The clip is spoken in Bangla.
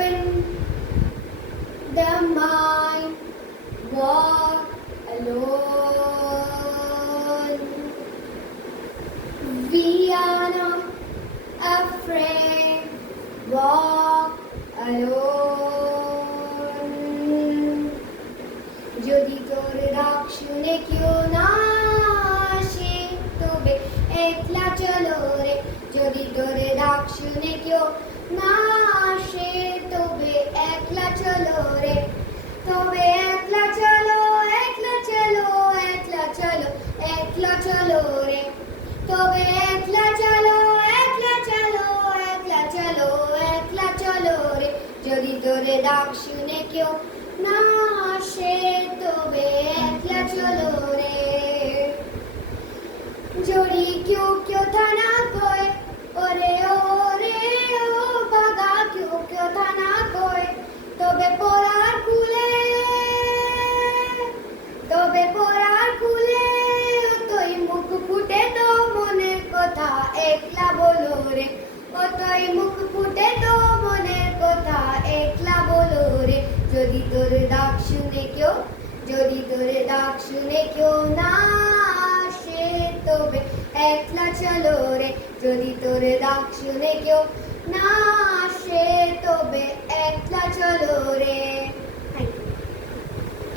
open the mind, walk alone. We are not afraid, walk alone. যদি তোর ডাক শুনে কেউ না আসে তবে একলা চলো রে, যদি তোর ডাক শুনে কেউ না আসে তবে একলা চলো রে, তবে একলা চলো, একলা চলো, একলা চলো, একলা চলো রে, তবে একলা চলো, একলা চলো, একলা চলো, একলা চলো রে, যদি তোর ডাক শুনে কেউ না আসে তবে একলা চলো রে। যদি কেউ কথা না কয় ওরে ওরে ও বাগা, কেউ কথা না কয় তবে পড়ার কুলে, তবে পড়ার কুলে তুই মুখ ফুটে তো মনের কথা একলা বলো রে, ও তুই মুখ ফুটে তো মনের কথা একলা বলো রে, যদি তোর ডাক শুনে কেউ, যদি তোর ডাক শুনে কেউ না আসে তবে একলা চলো রে, যদি তোর ডাক শুনে কেউ না আসে তবে একলা চলো রে।